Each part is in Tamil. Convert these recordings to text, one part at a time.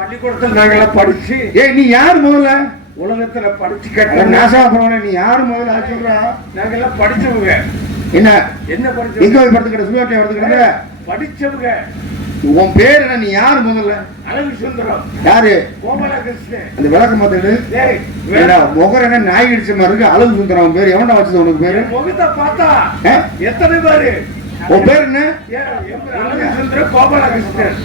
பள்ளிக்கூடத்தில் நாங்கெல்லாம் படிச்சு நீ யாரு முதல்ல உலகத்துல படிச்சு கேட்ட நீ யாரு முதல்ல சொல்றா? நாங்கெல்லாம் படிச்சவங்க. என்ன என்ன படிச்சவங்க? எங்க போய் படுத்துக்கிட்ட சுடுகாட்டில் படுத்துக்கிட்ட படிச்சவங்க. உன் பேர் என்ன? நீ யாரு முதல்ல? அழகு சுந்தரம். யாரு? கோபாலகிருஷ்ணன். அந்த விளக்கம் பார்த்துக்கிட்டு முகர் என்ன நாய் அடிச்ச மாதிரி இருக்கு. அழகு சுந்தரம் அவன் பேர். எவன்டா வச்சது உனக்கு பேரு? முகத்தை பார்த்தா எத்தனை பேரு? உன் பேர் என்ன? அழகு சுந்தரம் கோபாலகிருஷ்ணன்.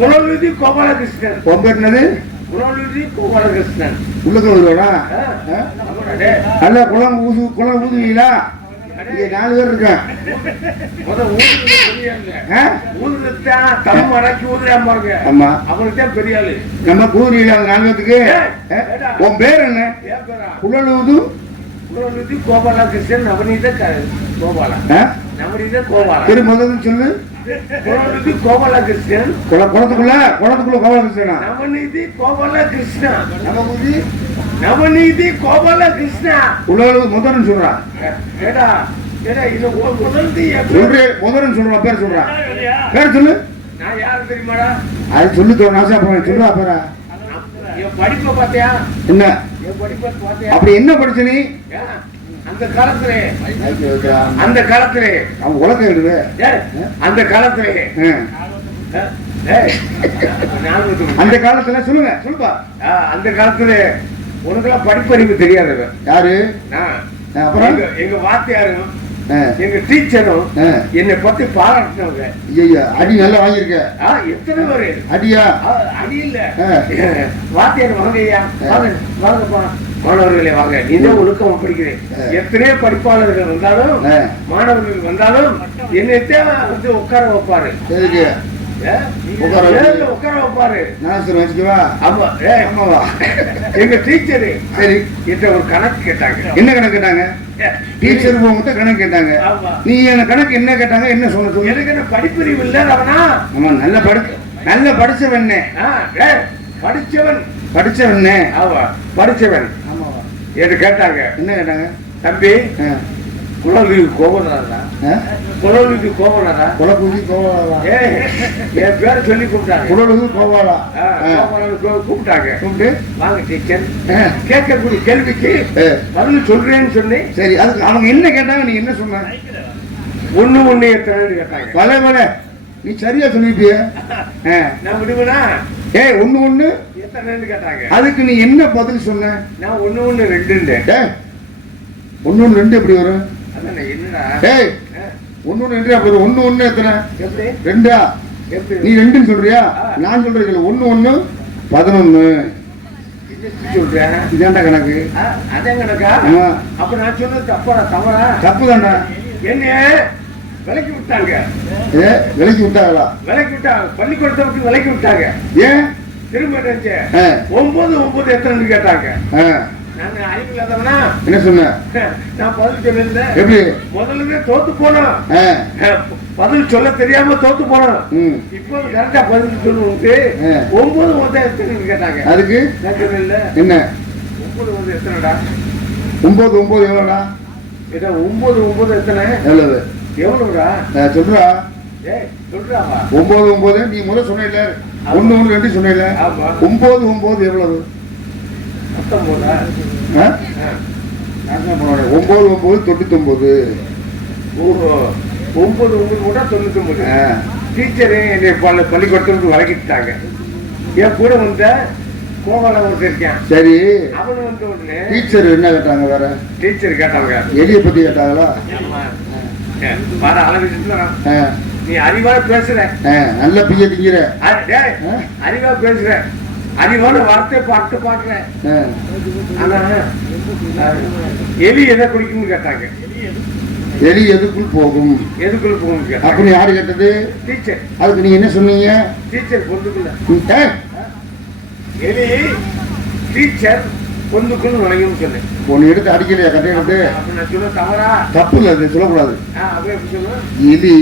குலவிதி கோபாலகிருஷ்ணன். உன் பேர் என்னது? குலவிதி கோபாலகிருஷ்ணன். உள்ளுக்கு வருவாடா? நல்ல குளம் ஊதுவீங்களா? இங்க 4 பேர் இருக்கேன். பெரிய ஆளு நம்ம கூறுவீங்களா? 4 பேருக்கு. உன் பேர் என்ன? குலவிதி கோபாலகிருஷ்ணன். நவநீத கோபாலா. நவநீத கோபாலா. திரு முதல்ல சொல்லு. கோபாலகிருஷ்ணன். குளத்துக்குள்ள கோபாலகிருஷ்ணனா? நவநீதி கோபாலகிருஷ்ணா. நவநீதி கோபாலகிருஷ்ணா. உலக முதல்னு சொல்றான். முதல்னு சொல்றான். பேர் சொல்றான். பேர் சொல்லு. நான் யாரு தெரியுமாடா? அது சொல்லி சொல்லுவா பேரா. படிப்பை பார்த்தியா? என்ன படிப்பை பார்த்தியா? அப்படி என்ன படிச்ச நீ? அந்த காலத்திலே அவன் உலகம் எழுது. அந்த காலத்திலே சொல்லுங்க சொல்லுப்பா. அந்த காலத்துல உனக்கெல்லாம் படிப்பறிவு தெரியாது. யாரு? அப்புறம் எங்க வாத்தியாரும் எங்க டீச்சரும் என்னை பத்தி பாராட்டினவங்க. அடி நல்லா வாங்கியிருக்க. எத்தனை பேரு அடியா? அடி இல்ல. வாத்தியார் வாங்கய்யா, வாங்கப்பா. மாணவர்களே வாங்க, நீதான் ஒழுக்கமா படிக்கிறேன். எத்தனையோ படிப்பாளர்கள் வந்தாலும் மாணவர்கள் வந்தாலும் என்னைத்தான் வந்து உட்கார வைப்பாரு. உட்கார வைப்பாரு. எங்க டீச்சரு என்ற ஒரு கணக்கு கேட்டாங்க. என்ன கணக்கு கேட்டாங்க? டீச்சர் போகிட்ட கணக்கு கேட்டாங்க. நீ என்ன கணக்கு என்ன கேட்டாங்க? என்ன சொன்ன? எனக்கு என்ன படிப்பறிவு இல்ல. அவனா ஆமா நல்ல படிச்சவன். படிச்சவன். படிச்சவன் என்று கேட்டாங்க. என்ன கேட்டாங்க? தம்பி குலகுக்கு கோபனாரா? குலகுக்கு கோபனாரா? குலகுக்கு கோபாலா. என் பேரை சொல்லி கூப்பிட்டாங்க. குலகுக்கு கோபாலா. கூப்பிட்டாங்க. கூப்பிட்டு வாங்க டீச்சர், கேட்கக்கூடிய கேள்விக்கு பதில் சொல்றேன்னு சொன்னேன். சரி, அதுக்கு அவங்க என்ன கேட்டாங்க, நீ என்ன சொன்ன? ஒண்ணு எத்தனை கேட்டாங்க. பல நீ சரியா சொல்லிட்டிய. நான் விடுவேனா? ஒண்ணு எத்தனைன்னு கேட்டாங்க. அதுக்கு நீ என்ன பதில் சொன்ன? நான் ஒண்ணு 2. ஒண்ணு 2 எப்படி வரும்? என்னடா 1 2 அப்படி 1 எத்தனை? எப்படி 2? எப்படி நீ 2 சொல்றியா? நான் சொல்றேன் 1 11 சொல்றேன். இதாண்டா கணக்கு. அதே கணக்கா? அப்ப நான் சொன்னது தவறா? தப்பு தாண்டா. என்ன விலைக்கு விட்டாங்க. விலைக்கு விட்டாங்களா? விலைக்கு விட்டாங்க, பள்ளிக்கூடத்தை விட்டு விலைக்கு விட்டாங்க. ஏன்? திரும்ப 9 எத்தனைன்னு கேட்டாங்க. நான் அறிவு இல்லாதவனா என்ன சொன்ன? நான் பதில் சொல்லியிருந்தேன். எப்படி? முதல்ல தோத்து போனோம், பதில் சொல்ல தெரியாம தோத்து போனோம். இப்போ கரெக்டா பதில் சொல்லுவோம். 9 எத்தனைன்னு கேட்டாங்க. அதுக்கு இல்ல என்ன 9 எத்தனைடா? 9 எவ்வளோடா? 9 எத்தனை? எவ்வளவுடா சொல்றா? சொல்றாவா? 9 நீ முதல் சொன்ன 1 2 சொன்ன. 9 எவ்வளவு? 19. 9 கூட 99. டீச்சரு என்னை பள்ளிக்கூடத்துக்கு வழங்கிட்டாங்க. என் கூட வந்த கோபால ஒருத்தர் இருக்கேன். சரி, அவனு வந்து உடனே டீச்சர் என்ன கேட்டாங்க? வேற டீச்சர் கேட்டாங்க, எலியை பத்தி கேட்டாங்களா? வர அளவு நீ அறிவா பேசுற, நல்ல பிய திங்கிற, அறிவா பேசுற, அறிவான வார்த்தை பாக்குறேன். ஆனா எலி எதை குடிக்கும்னு கேட்டாங்க. எலி எதுக்குள் போகும்? அப்படி யாரு கேட்டது? டீச்சர். அதுக்கு நீ என்ன சொன்னீங்க? டீச்சர் பொந்துக்குள்ள. எலி டீச்சர் பொந்துக்குள்ள நுழையும் சொன்னேன். ஒன்னு எடுத்து அடிக்கலையா? கட்டை எடுத்து. நான் சொல்ல தவறா? தப்பு இல்லை, அது சொல்லக்கூடாது. எலி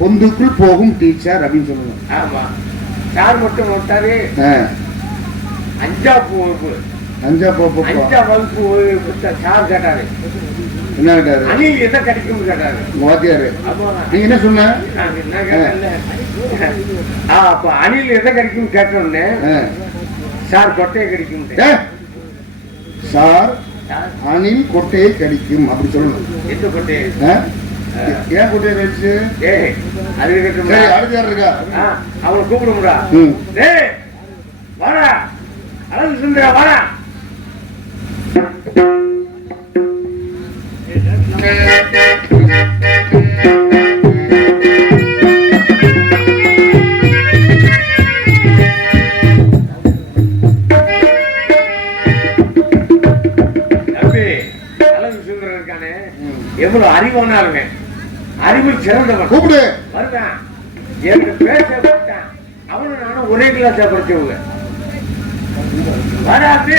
பொந்துக்குள் போகும் டீச்சர் அப்படின்னு சொல்லுங்க. ஆமா, யார் மட்டும் விட்டாரு? 5ஆம் வகுப்பு சார் கேட்டாரு. என்ன கேட்டாரு? அணில் எதை கடிக்கும் கேட்டாரு வாத்தியாரு. நீங்க என்ன சொன்ன? அப்ப அணில் எதை கடிக்கும் கேட்டோன்னு சார் கொட்டையை கடிக்கும். சார் அணில் கொட்டையை கடிக்கும் அப்படி சொல்லணும். எந்த கொட்டையை? ஏன் கொட்டையை கடிச்சு? அடுத்து யார் இருக்கா? அவனை கூப்பிடும்டா. வாடா அழகு சுந்தரா, வாடா. எவ்வளவு அறிவானாலுமே அறிவில் சிறந்தவன். கூப்பிடு வருவேன். எனக்கு பேச மாட்டான். அவனு நானும் ஒரே கிளாஸா படிச்சவங்க. வராது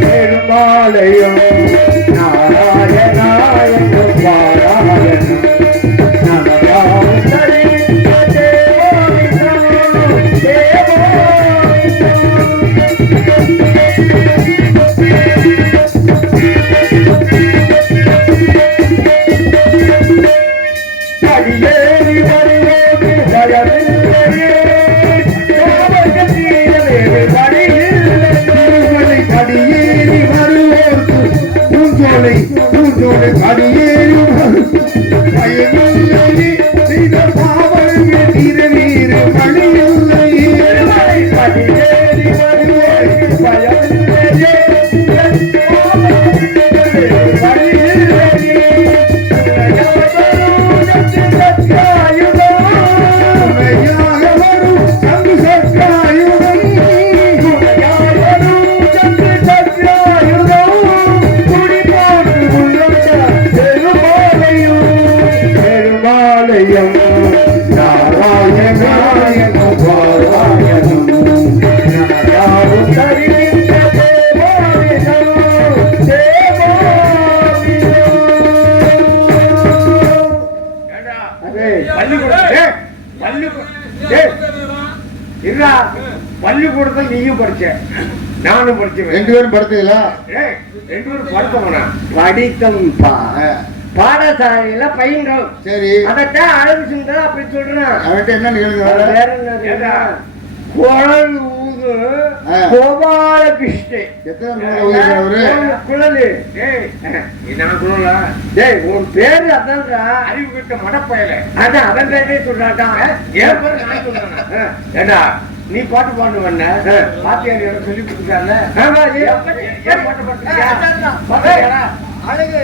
பெருமாளையும் நாராயணாயண பாராயணம் நமதாம் அடியேறி வருவோடு தயவில்லையே அடியேறி வருவோர்க்கு பூஞ்சோலை அடியேறி பயமில்லையே செய்த பாவங்கள் நீர் மணியில்லையே அடியேறி வருவோர்க்கு பயமில்லையே பள்ளிக்கூடத்தில் நீயும் படிச்ச, நானும் படிச்சேன். 2 பேரும் படிச்சீங்களா? 2 பேரும் படித்தோம்னா படித்தோம்ப்பா. பாடசாலையில பயின்றோம். சரி, அதத்தான் அழகு சுந்தரம் அப்படி சொல்றான். அவன்கிட்ட என்ன நிகழ்வு? வேற என்ன? குழல் ஊது கோபாலகிருஷ்ணன். எத்தனை அவரு குழலு? நான் குழலா? டேய், உன் பேரு அதான்டா. அறிவு கிட்ட மடப்பயல. அதான் அவன் பேரே சொல்றாட்டான். ஏன் பேரு நான் சொல்றேன். ஏண்டா நீ பாட்டு பாட்டு பண்ண பாத்தியார் எனக்கு சொல்லி கொடுத்தாருல. ஏன் பாட்டு பாட்டு அழகு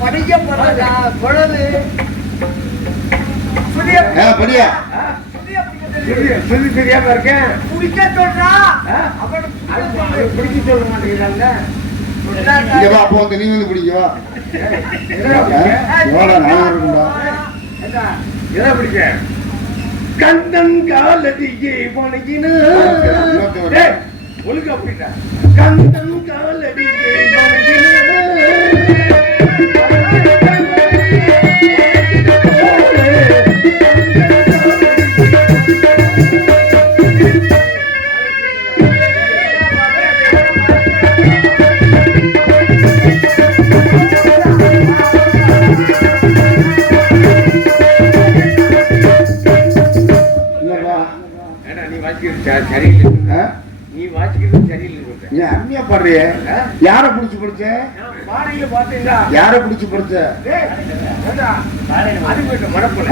படிக்க போறா குழலு படியா சொல்லி தெரியாம இருக்கேன். குடிக்க சொல்றா. பிடிக்க சொல்ல மாட்டேங்கிறாங்க. அப்போ வந்து நீ வந்து பிடிக்கவா? எதை பிடிக்க? கந்தன் காலடியே வணங்கின ஒழுங்கு அப்படின்னா கந்தன் காலடியே வணங்கின நீ வாசிக்கிறது சரியில்லை. அருமையா பாடுறிய. யார புடிச்சு படிச்ச? பாடையில பாத்தீங்களா? யார புடிச்சு படிச்ச?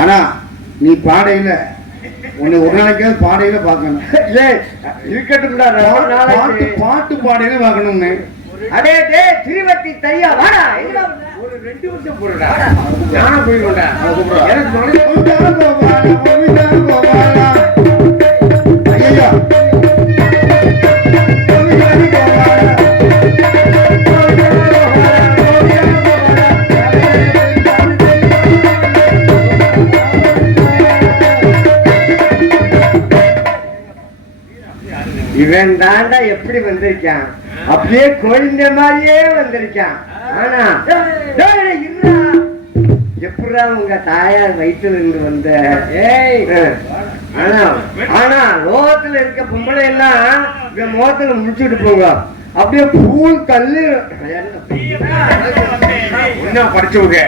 ஆனா நீ பாடையில உன்னை ஒரு நாளைக்காவது பாடையில பாக்கணும். இருக்கட்டும். பாட்டு பாடையில பாக்கணும்னு. அடே டே திருவட்டி தையா வாடா. ஒரு 2 வருஷம் போறடா. நானும் போயிடுவேன்டா. எனக்கு ஐயா இவன் தாண்டா எப்படி வந்திருக்கான், அப்படியே குழந்தை மாதிரியே வந்திருக்கான். ஆனா எப்படா உங்க தாயார் வயிற்றுல இருந்து வந்த? ஆனா ஆனா லோகத்துல இருக்க பொம்பளை எல்லாம் இவன் முகத்துல முடிச்சுட்டு போங்க. அப்படியே பூல் கல்லு. ஒன்னா படிச்சவங்க,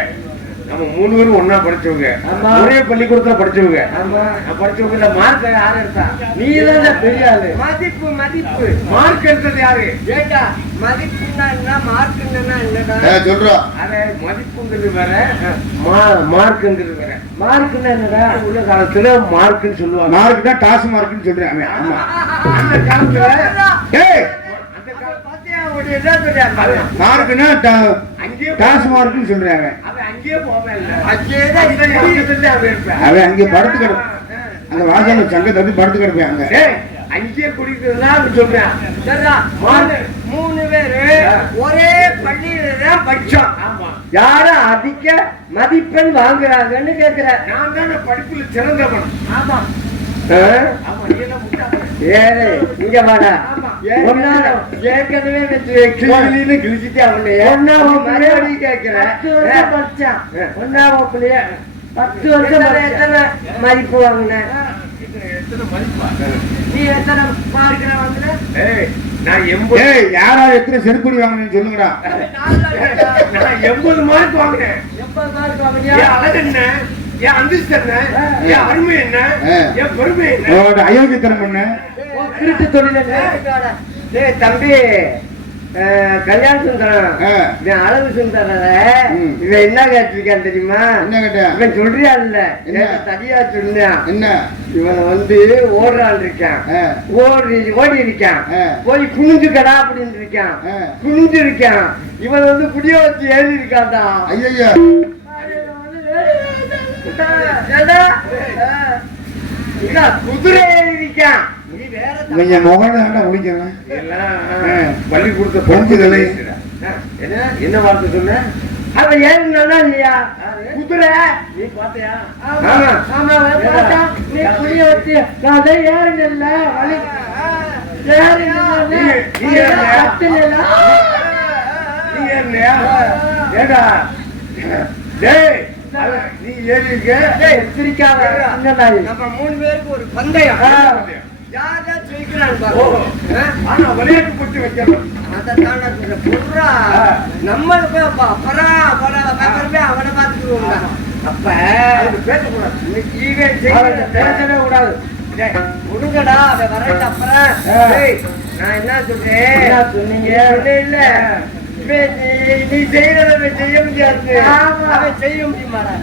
நம்ம 3 பேரும் ஒன்னா படிச்சவங்க, ஒரே பள்ளிக்கூடத்துல படிச்சவங்க. படிச்சவங்க மார்க் யாரு எடுத்தா? நீதான் பெரிய ஆளு. மதிப்பு மதிப்பு மார்க் எடுத்தது யாரு? ஏண்டா மதிப்புன்னா என்ன, மார்க்குன்னா என்னடா சொல்றோம். அத மதிப்புங்கிறது வேற, மார்க்குங்கிறது வேற. மார்க்குன்னா என்னடா? உள்ள காலத்துல மார்க்குன்னு சொல்லுவாங்க. மார்க் தான் டாஸ் மார்க்னு சொல்றேன். ஆமா, அந்த காலத்துல மார்க்குன்னா டாஸ் மார்க்னு சொல்றாங்க. அவன் அங்கே படுத்து கிடப்பான். அந்த வாசல்ல சங்கத்தை வந்து படுத்து கிடப்பேன். அங்க அங்கேயே குடிக்கிறதுலாம் சொல்றேன். 3 பேரு ஒரே பள்ளியில தான் படிச்சோம். யாரும் அதிக மதிப்பெண் வாங்குறாங்கன்னு கேக்குற. நான் தானே படிப்புல சிறந்தவன். ஆமா. இங்க வாடா. ஏற்கனவே கிழிச்சிட்டு அவனே மறுபடி கேட்கிறேன். 10 வருஷம் எத்தனை மதிப்பு வாங்கின? நீ எத்தனை மார்க் வாங்கின? யாரா எத்தனை செருப்படி வாங்கினு சொல்லுங்கடா. நான் 80 மார்க் வாங்கினேன். 80 மார்க் வாங்கினியா? அழகு என்ன, என் அந்தஸ்து என்ன, என் அருமை என்ன, என் பெருமை என்ன, அயோக்கியத்தனம் பண்ண திருட்டு தொழில. தம்பி கல்யாண சுந்தரம், இவன் அழகு சுந்தர இவன் என்ன கேட்டிருக்கான் தெரியுமா? என்ன கேட்ட? இவன் சொல்றியா இல்ல? தனியா சொன்னான். என்ன? இவன் வந்து ஓடுறான் இருக்கான், ஓடி இருக்கான், போய் குனிஞ்சு கடா அப்படின்னு இருக்கான், குனிஞ்சு இருக்கான். இவன் வந்து குடிய வச்சு ஏறி இருக்கான்டா. ஐயா குதிரை ஏறி இருக்கான். பள்ளிக்கூடத்தை பொஞ்சுதலை என்ன வார்த்தை சொன்ன? அவன் ஏறினா இல்லையா குதிரை? நீ பாத்தியா? நீ புளிய வச்சு அதை ஏறினல்ல நீ ஏறி இருக்க சிரிக்காத நம்ம 3 பேருக்கு ஒரு பந்தயம் யார் ஜெயிக்கிறான்னு ஆனா விளையாட்டு போட்டு வைக்கணும் நம்மளுக்கு அவனை பார்த்துக்குவோங்க அப்ப பேசக்கூடாது பேசவே கூடாது விடுங்கடா அவ வரட்டு அப்புறம் நான் என்ன சொல்றேன் சொன்னீங்க இல்ல நீ செய்யறத செய்ய முடியாது அவன் செய்ய முடியுமாடா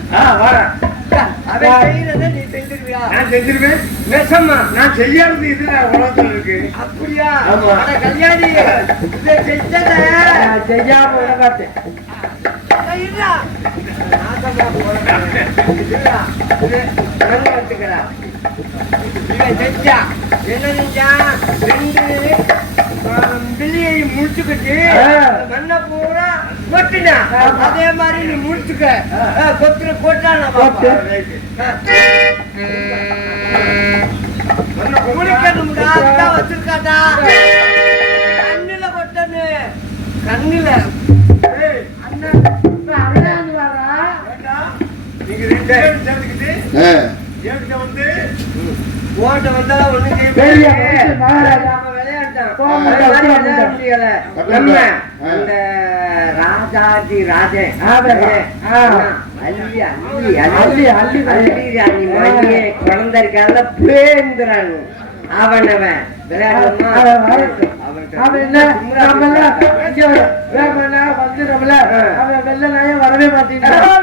அவன் செய்யறத நீ செஞ்சிருவியா நான் செஞ்சிருவேன் நெசமா நான் செய்யறது இது உலகத்துல இருக்கு அப்படியா கல்யாணி இதை செஞ்சத செய்யாம விட மாட்டேன் பிள்ளையை முடிச்சுக்கிட்டு மண்ண பூரா கொட்டினா அதே மாதிரி நீ முடிச்சுக்க கொத்துற கொட்டா குளிக்கணும்டா வச்சிருக்காடா கண்ணுல கொட்டனு கண்ணுல நீங்க 2 பேரும் சேர்ந்துக்கிட்டு என்கிட்ட வந்து ஓட்ட வந்தா ஒண்ணு அந்த ராஜாஜி ராஜன் குழந்தை இருக்கால பேந்துறானு அவனவன் வரவே மாட்டேங்கிறான்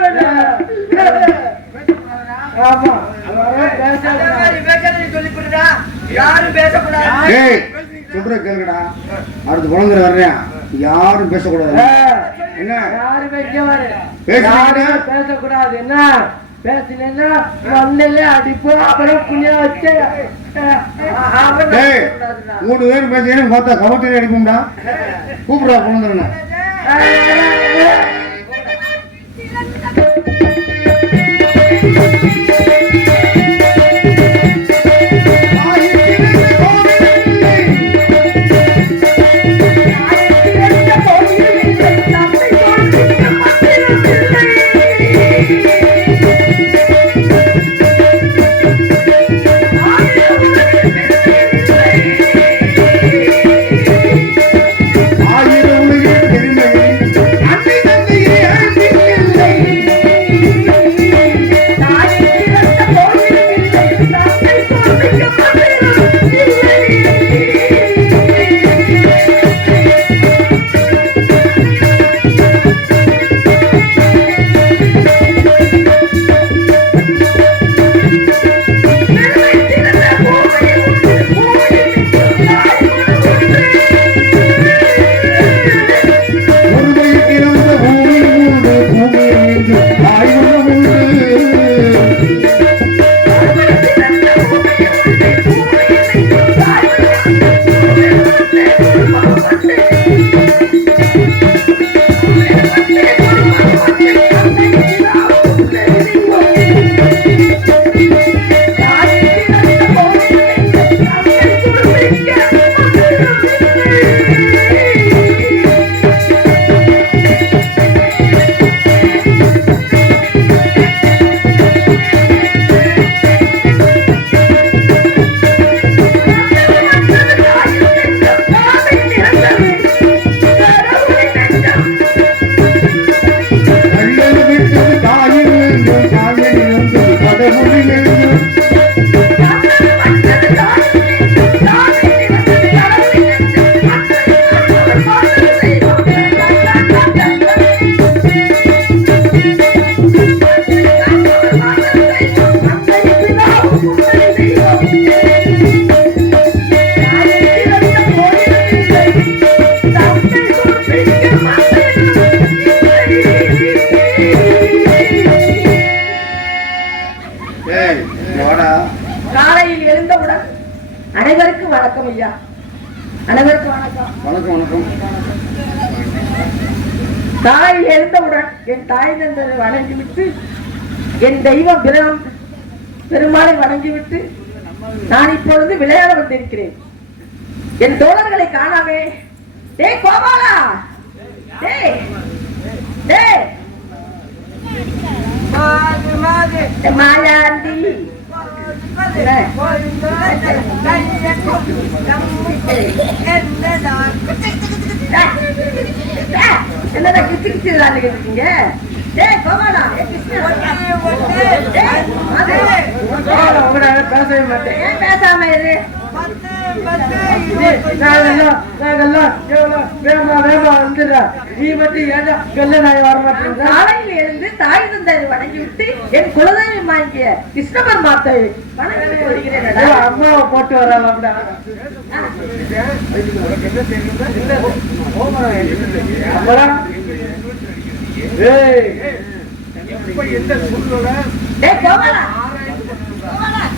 யாரும் பேசக்கூடாது சொல்ற கேளுடா அடுத்து குழந்தை வர்றேன் யாரும் பேசக்கூடாது என்ன யாருமே பேசக்கூடாது என்ன பேசினா மண்ணில அடிப்போம் அப்புறம் புண்ணிய வச்சு 3 பேரும் பேசுறேன்னு பார்த்தா கவட்டில அடிப்போம்டா கூப்பிடுறா குழந்தை காலையில் எழுந்தவுடன் அனைவருக்கும் வணக்கம் ஐயா. அனைவருக்கும் வணக்கம். வணக்கம் வணக்கம். காலையில் எழுந்தவுடன் என் தாய் தந்தரை வணங்கிவிட்டு என் தெய்வம் பெருமாளை வணங்கிவிட்டு நான் இப்பொழுது விளையாட வந்திருக்கிறேன். என் தோழர்களை காணாமே. டேய் கோபாலா, டேய் டேய் மாயாண்டி என்னடா கிச்சு கிச்சு இருக்கீங்க? பேசவே மாட்டேன். ஏன் பேசாம இரு? நீ மட்டும் ஏதா வெள்ள நாய் வர மாட்டேங்க. காலையில் எழுந்து தாய் தந்தையை வணங்கி விட்டு என் குலதெய்வம் வாங்கிய கிருஷ்ணபர் மாத்தை வணங்கி வருகிறேன். அம்மாவை போட்டு வராங்க.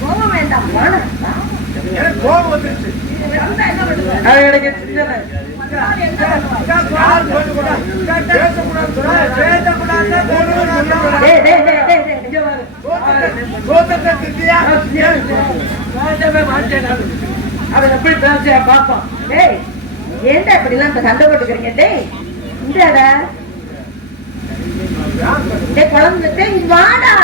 கோபம் வேண்டாம். கோபம் வந்துருச்சு. ஏன்டா இப்படி எல்லாம் சண்டை போட்டுக்கிறீங்க? இந்தாடா குழந்தை வாடா.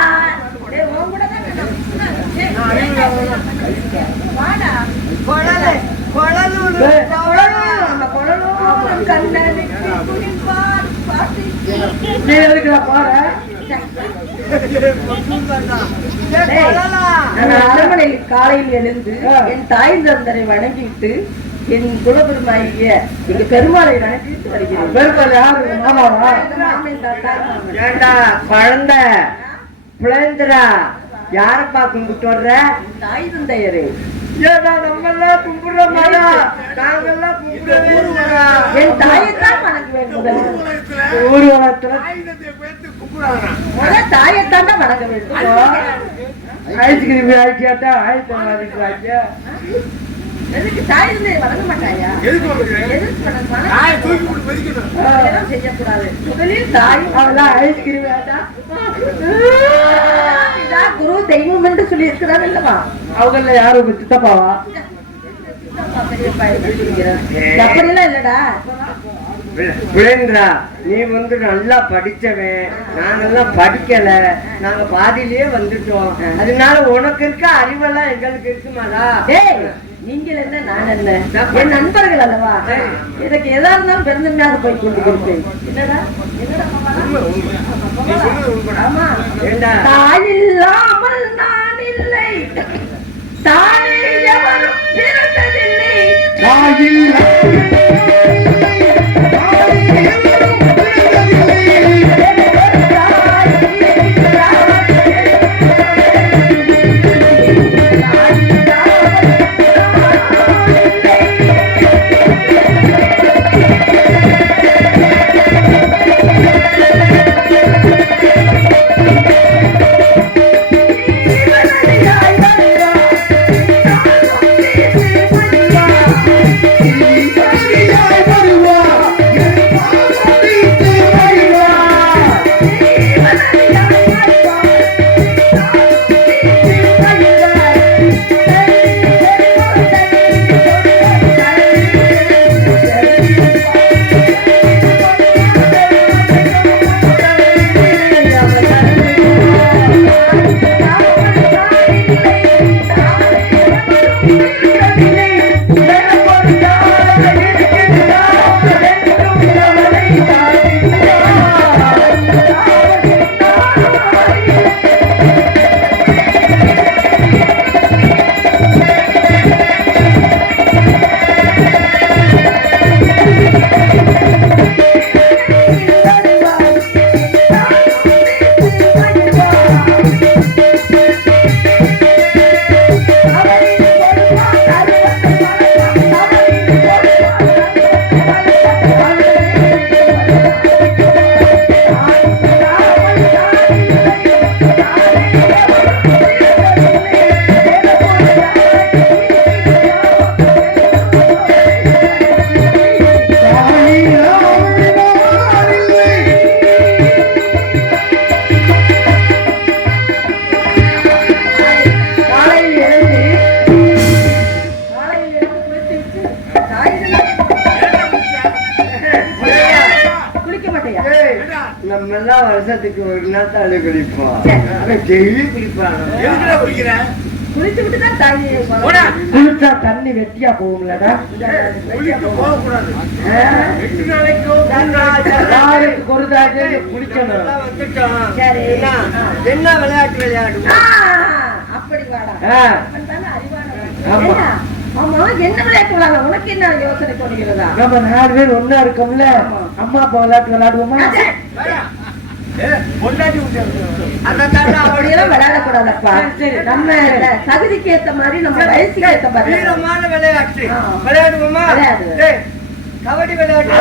அரண்மனையில் காலையில் எழுந்து என் தாய் தந்தரை வணங்கிட்டு என் குலபெருமாகிய எங்க பெருமாளை வணங்கிட்டு வருகிறேன். பெருமாள் யாரு? மாமாவா? ஏண்டா குழந்தை பிள்ளைந்திரா யாரப்பா கும்பிட்டு வர்ற? தாய் தந்தையரே. ஏதா நம்ம எல்லாம் கும்பிடுறோமா? நாங்கெல்லாம் கும்பிடுறோம். என் தாயைத்தான் வணங்குவேன். ஊர்வலத்துல தாயைத்தான் வணங்க வேண்டும். ஐஸ்கிரீம் ஆக்கியாட்டா ஆயிரத்தி ஆக்கியா எதுக்கு தாய் தந்தையை வணங்க மாட்டாயா? செய்யக்கூடாது. முதலில் தாய் ஐஸ்கிரீம் ஆட்டா குரு தெய்வம் என்று சொல்லி இருக்கிறார் அல்லவா? அவங்கள யாரும் சித்தப்பாவா? அப்படிலாம் இல்லடா. பிள்ளைங்களா, நீ வந்து நல்லா படிச்சவன், நாங்கெல்லாம் படிக்கல, நாங்க பாதியிலேயே வந்துட்டோம். அதனால உனக்கு இருக்க அறிவெல்லாம் எங்களுக்கு இருக்குமாடா? நீங்கள் என்ன நான் என்ன என் நண்பர்கள் அல்லவா? எனக்கு எதா இருந்தாலும் பிறந்தனாக போய் கொண்டு கொடுப்பேன். என்னடா ஆமா, தாயில்லாமல் நான் இல்லை, தானே எவரும் பிறந்ததில்லை. வருவாய் நாங்கெல்லாம் வருஷத்துக்கு ஒரு நாள் தண்ணி குடிப்போம். டெய்லி குடிப்பாங்க. குளித்து விட்டு தான் தாய் குளிச்சா தண்ணி வெட்டியா போகும்லடா. குளிக்கணும். சரி என்ன விளையாட்டு விளையாடுவோம்? அப்படி வாடா ஆமா. ஆமா என்ன விளையாட்டு விளையாட உனக்கு என்ன யோசனை பண்ணுகிறதா? நம்ம 4 பேர் ஒண்ணா இருக்கோம்ல, அம்மா அப்பா விளையாட்டு விளையாடுவோமா? அப்படியெல்லாம் விளையாடக்கூடாதப்பா. நம்ம தகுதிக்கு ஏத்த மாதிரி நம்ம வயசுக்கு ஏத்த மாதிரி விளையாட்டு விளையாடுவோமா? கபடி விளையாட்டு.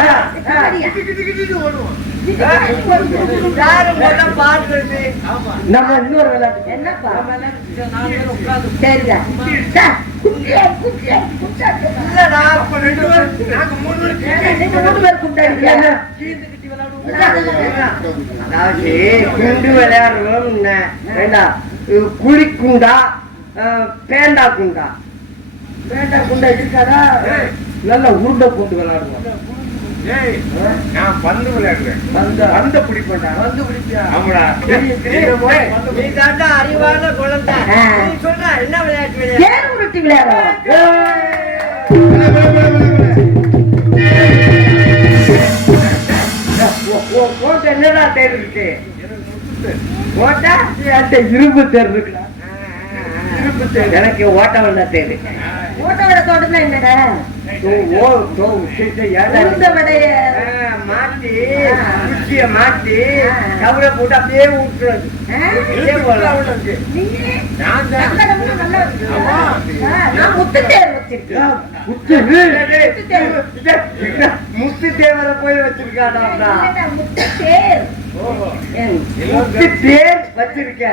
நம்ம இன்னொரு விளையாட்டு என்னப்பா? குண்டு விளையாடுறோம். குழிக்குண்டா பேண்டா குண்டா? பேண்டா குண்டா இருக்காதா? நல்ல உருண்டை கொண்டு விளையாடுவோம். நான் பந்து விளையாடுறேன். பந்த பிடிப்பேன். பந்து பிடிப்பியா? ஆமாடா. நீ தாண்டா அறிவான குழந்தை. நீ சொல்ற என்ன விளையாட்டு விளையாடு? ஏன் உருட்டி விளையாடுவோம்? என்னடா தேர் இருக்கு? ஓட்டா இரும்பு தேர் இருக்குடா. இரும்பு தேர் எனக்கு ஓட்ட வந்தா தேர். ஓட்ட விட தோட்டம்னா என்னடா? மாட்டி குச்சிய மாட்டி கவரை போட்டு அப்படியே ஊட்டுறது. முத்து தேவரை போய் வச்சிருக்காடா. முத்து தேர் வச்சிருக்க.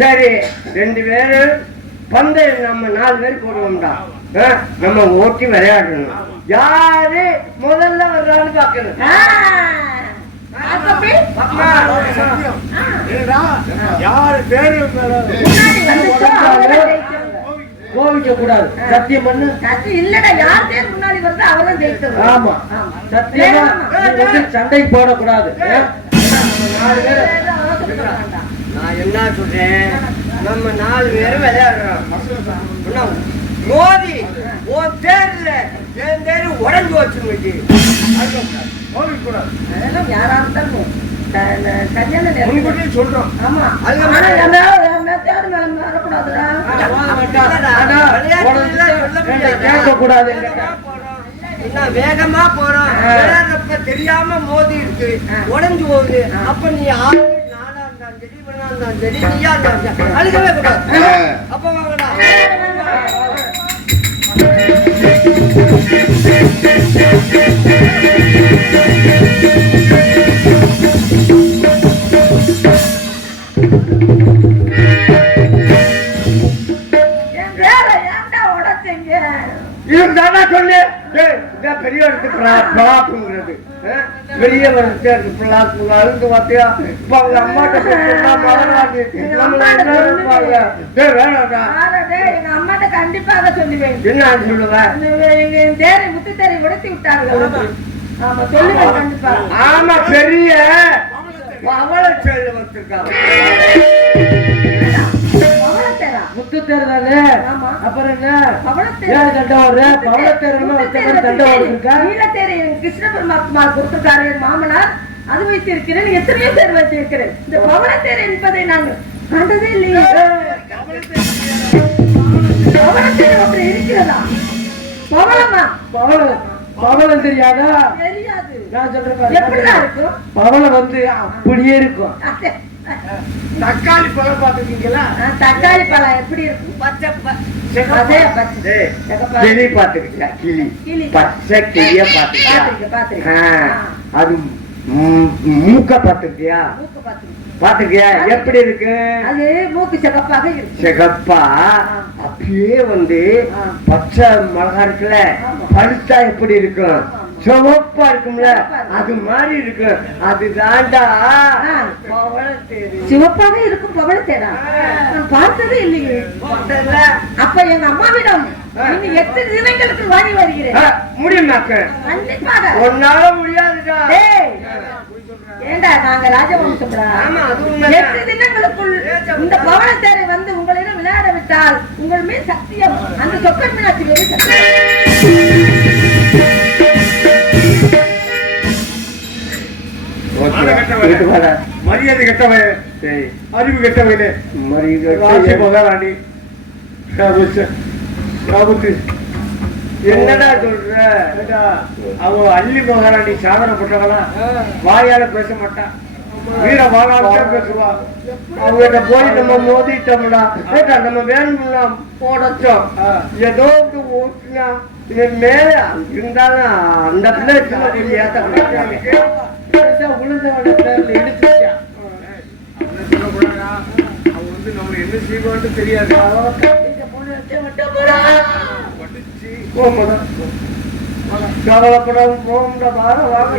சரி 2 பேரு பந்தை நம்ம 4 பேர் போடுவோம்டா. நம்ம ஓட்டி விளையாடணும். யாரு முதல்ல வர்றான்னு பாக்கணும். யாரு பேரு கோவிக்க கூடாது. சத்தியம் பண்ணு. இல்லடா யார் பேர் முன்னாடி வந்து அவரும் ஜெயிச்சது. ஆமா சத்தியமா சண்டைக்கு போடக்கூடாது. நான் என்ன சொல்றேன், நம்ம 4 பேரும் விளையாடுறோம். மோதி உன் தேர்ல என் தேர் உடஞ்சு வச்சு யாரா இருந்தாலும் சொல்றோம். ஆமா கேட்க கூடாது. வேகமா போறோம், தெரியாம மோதி இருக்கு, உடஞ்சு போகுது. அப்ப நீ 4 இருந்தாலும் சரி, 1 இருந்தாலும் சரி, நீயா இருந்தாலும் அழுகவே கூடாது. அப்ப வாங்கடா. இருந்தா சொல்லு. பெரிய பிளாப்புங்கிறது வெளியே வந்து பிளாப்பு அழுந்து பார்த்தியா? இப்ப அவங்க அம்மாட்ட எங்க அம்மாட்ட கண்டிப்பாக சொல்லுவேன். என்ன சொல்லுவேன்? தேரை முத்து தேரை உடைத்து விட்டார்கள். ஆமா சொல்லுவேன் கண்டிப்பா. ஆமா பெரிய அவளை சொல்லு வச்சிருக்காங்க. முத்து தேர்தானே? அப்புறம் என்ன சண்டை வர்ற? கிருஷ்ண பரமாத்மா கொடுத்திருக்காரு மாமனார், அது வைத்திருக்கிறேன். எத்தனையோ பேர் வைத்திருக்கிறேன். இந்த பவளத்தேர் என்பதை நான் கண்டதே இல்லையே. பவளத்தேர் அப்படி இருக்கிறதா? பவளமா? பவளம் தெரியாதா? தெரியாது. நான் சொல்றேன் எப்படிதான் இருக்கும்? பவளம் வந்து அப்படியே இருக்கும். தக்காளி பழம் பாத்துக்கீங்களா? தக்காளி பழம் எப்படி இருக்கும்? கிளி பாத்துக்கிட்டா? கிளி பச்சை கிளிய பாத்துக்கிட்டா? அது மூக்க பாத்துக்கிட்டியா? பாத்துக்கியா? எப்படி இருக்கு? அது மூக்கு சிகப்பாக இருக்கு. சிகப்பா அப்படியே வந்து பச்சை மிளகா இருக்குல்ல, பழுத்தா எப்படி இருக்கும்? சிவப்பா இருக்கும்ல, அது மாதிரி இருக்கு. அது தாண்டா சிவப்பாக இருக்கும் பவளத்தேரா? நான் பார்த்ததே இல்லையே. அப்ப எங்க அம்மாவிடம் நீங்க 8 தினங்களுக்கு வாங்கி வருகிறேன். முடியுமாக்க? கண்டிப்பாக. ஒன்னால முடியாதுடா. ஏண்டா நாங்க ராஜவம்சம்டா. ஆமா, அது உண்மைதான். 8 தினங்களுக்குள் இந்த பவள தேரை வந்து உங்களிடம் விளையாட விட்டால் உங்கள் மேல் சத்தியம் அந்த சொக்கன் மீனாட்சி மேல் சத்தியம். மரியாதை கெட்டவன், அறிவு கெட்டவனே, ராசி மகாராணி என்னடா சொல்ற? அவ அள்ளி மகாராணி சாதனைப்பட்டவளா, வாயால பேச மாட்டா, வீர வாழால பேசுவா. அவங்கிட்ட போய் நம்ம மோதிட்டோம்டா. நம்ம வேணும்னா போடச்சோம். ஏதோ ஓட்டுனா இவன் மேல இருந்தாலும் அந்த பிள்ளை ஏத்த உளுந்தவன பேர்ல இடிச்சுச்சா. அவ வந்து நம்ம என்ன செய்வான்னு தெரியாது. கவலைப்படாம போகும்டா. வாங்க